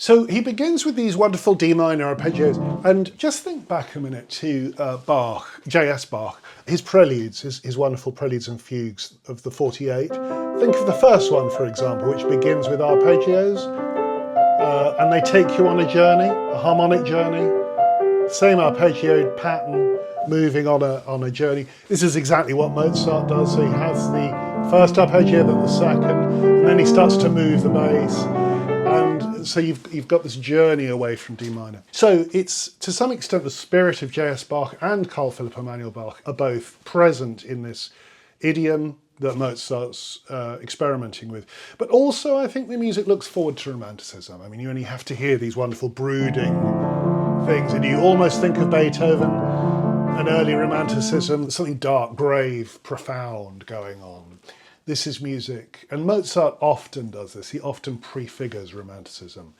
So he begins with these wonderful D minor arpeggios, and just think back a minute to Bach, J.S. Bach, his preludes, his wonderful preludes and fugues of the 48. Think of the first one, for example, which begins with arpeggios, and they take you on a journey, a harmonic journey, same arpeggio pattern, moving on a journey. This is exactly what Mozart does. So he has the first arpeggio, then the second, and then he starts to move the bass. And so you've got this journey away from D minor. So it's, to some extent, the spirit of J.S. Bach and Carl Philipp Emanuel Bach are both present in this idiom that Mozart's experimenting with. But also, I think the music looks forward to Romanticism. I mean, you only have to hear these wonderful brooding things, and you almost think of Beethoven and early Romanticism, something dark, grave, profound going on. This is music, and Mozart often does this. He often prefigures Romanticism.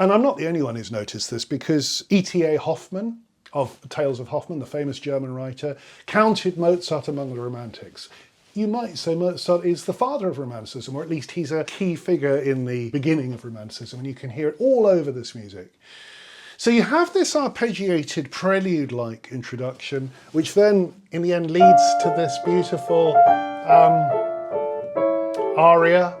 And I'm not the only one who's noticed this, because E.T.A. Hoffmann, of Tales of Hoffmann, the famous German writer, counted Mozart among the Romantics. You might say Mozart is the father of Romanticism, or at least he's a key figure in the beginning of Romanticism, and you can hear it all over this music. So you have this arpeggiated prelude-like introduction, which then in the end leads to this beautiful aria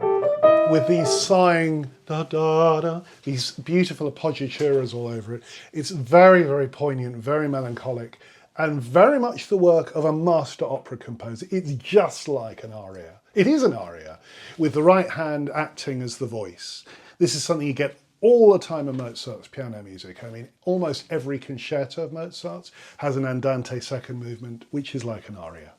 with these sighing, da-da-da, these beautiful appoggiaturas all over it. It's very, very poignant, very melancholic, and very much the work of a master opera composer. It's just like an aria. It is an aria, with the right hand acting as the voice. This is something you get all the time in Mozart's piano music. I mean, almost every concerto of Mozart's has an andante second movement, which is like an aria.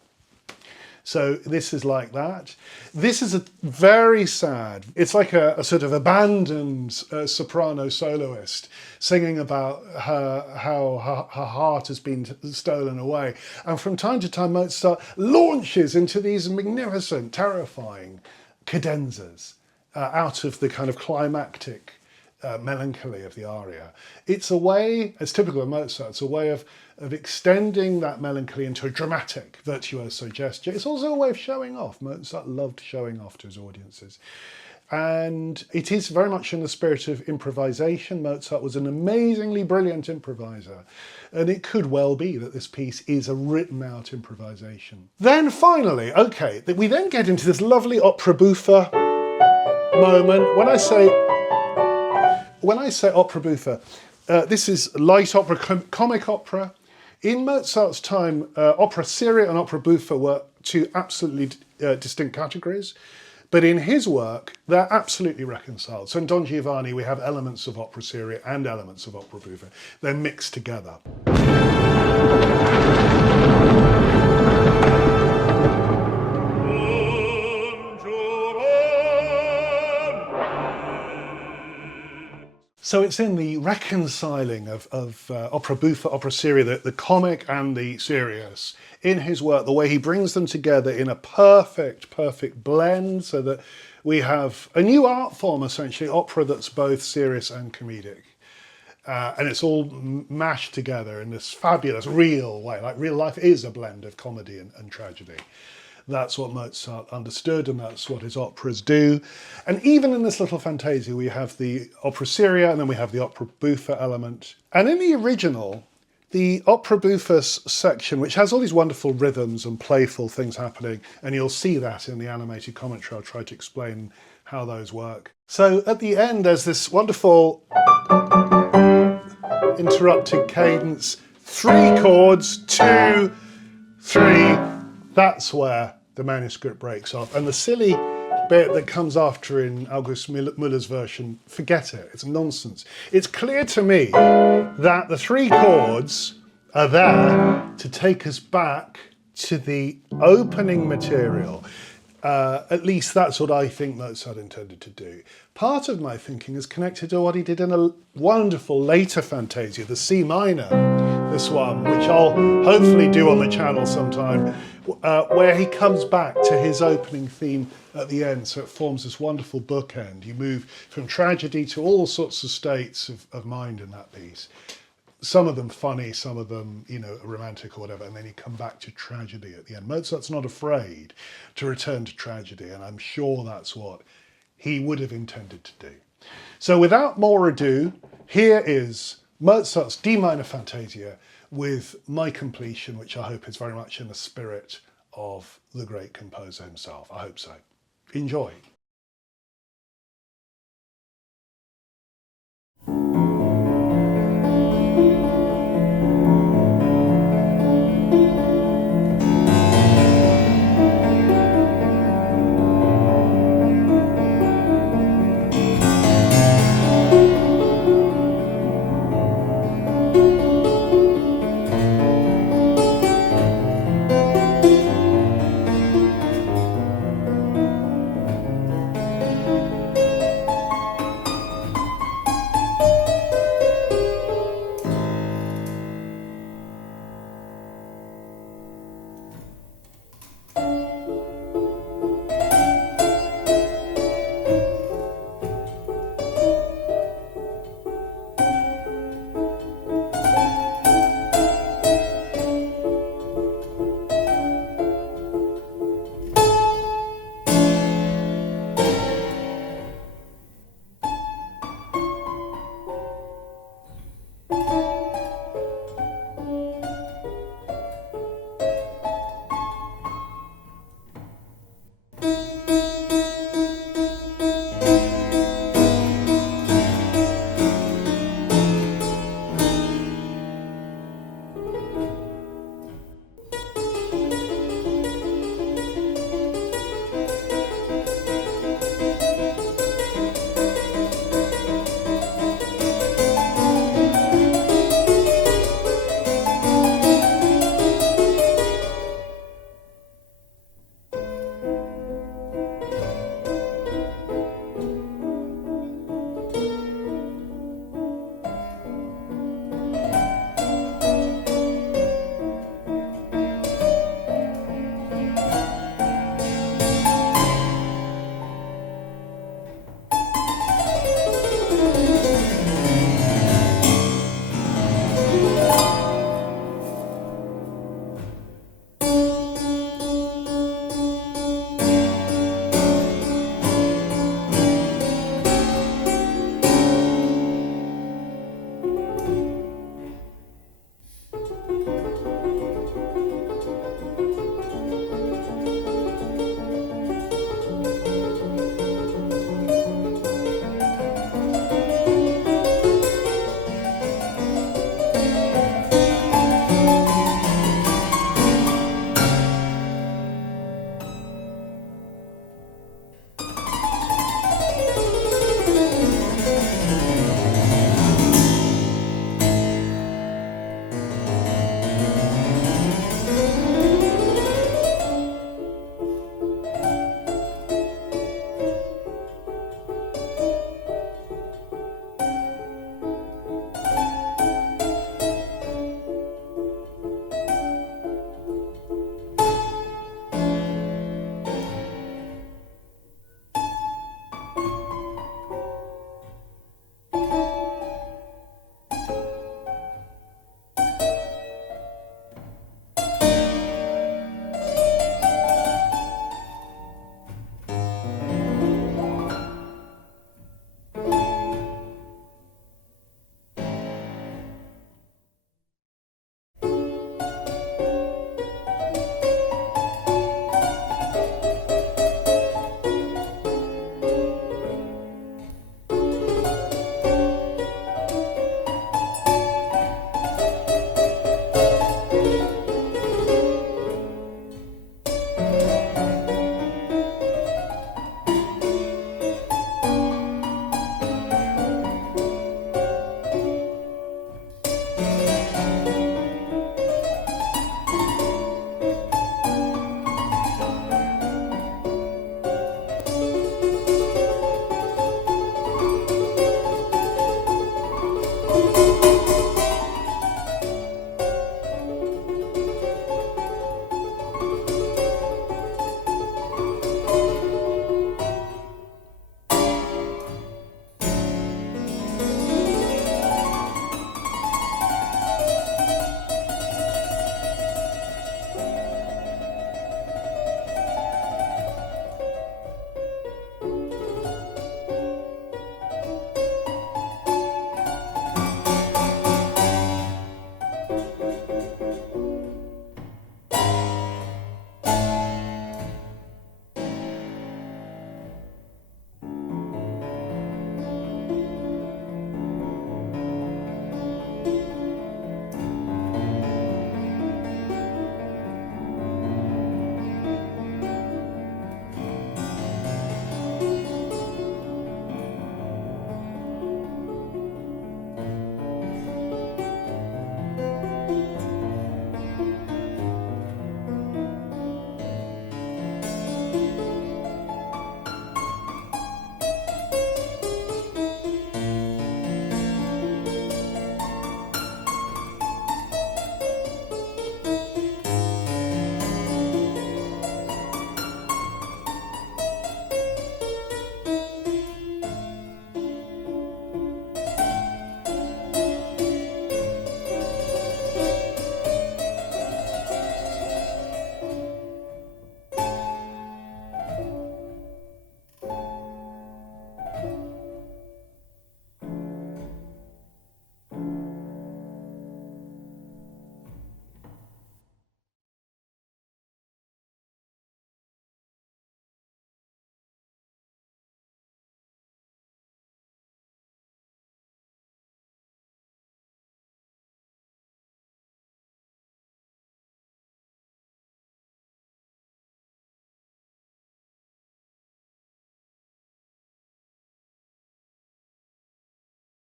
So this is like that. This is a very sad, it's like a sort of abandoned soprano soloist singing about how her heart has been stolen away. And from time to time, Mozart launches into these magnificent, terrifying cadenzas out of the kind of climactic melancholy of the aria. It's a way, it's typical of Mozart, it's a way of extending that melancholy into a dramatic, virtuoso gesture. It's also a way of showing off. Mozart loved showing off to his audiences. And it is very much in the spirit of improvisation. Mozart was an amazingly brilliant improviser. And it could well be that this piece is a written out improvisation. Then finally, okay, we then get into this lovely opera buffa moment. When I say opera buffa, this is light opera, comic opera. In Mozart's time, opera seria and opera buffa were two absolutely distinct categories, but in his work, they're absolutely reconciled. So in Don Giovanni, we have elements of opera seria and elements of opera buffa. They're mixed together. So it's in the reconciling of opera buffa, opera seria, the comic and the serious, in his work, the way he brings them together in a perfect blend, so that we have a new art form, essentially, opera that's both serious and comedic. And it's all mashed together in this fabulous, real way, like real life is a blend of comedy and tragedy. That's what Mozart understood, and that's what his operas do. And even in this little Fantasia, we have the opera seria, and then we have the opera buffa element. And in the original, the opera buffa section, which has all these wonderful rhythms and playful things happening, and you'll see that in the animated commentary. I'll try to explain how those work. So at the end, there's this wonderful interrupted cadence, 3 chords, 2, 3, that's where the manuscript breaks off. And the silly bit that comes after in August Müller's version, forget it, it's nonsense. It's clear to me that the 3 chords are there to take us back to the opening material. At least that's what I think Mozart intended to do. Part of my thinking is connected to what he did in a wonderful later Fantasia, the C minor, this one, which I'll hopefully do on the channel sometime, where he comes back to his opening theme at the end, so it forms this wonderful bookend. You move from tragedy to all sorts of states of mind in that piece. Some of them funny, some of them, you know, romantic or whatever, and then you come back to tragedy at the end. Mozart's not afraid to return to tragedy, and I'm sure that's what he would have intended to do. So without more ado, here is Mozart's D minor Fantasia with my completion, which I hope is very much in the spirit of the great composer himself. I hope so. Enjoy.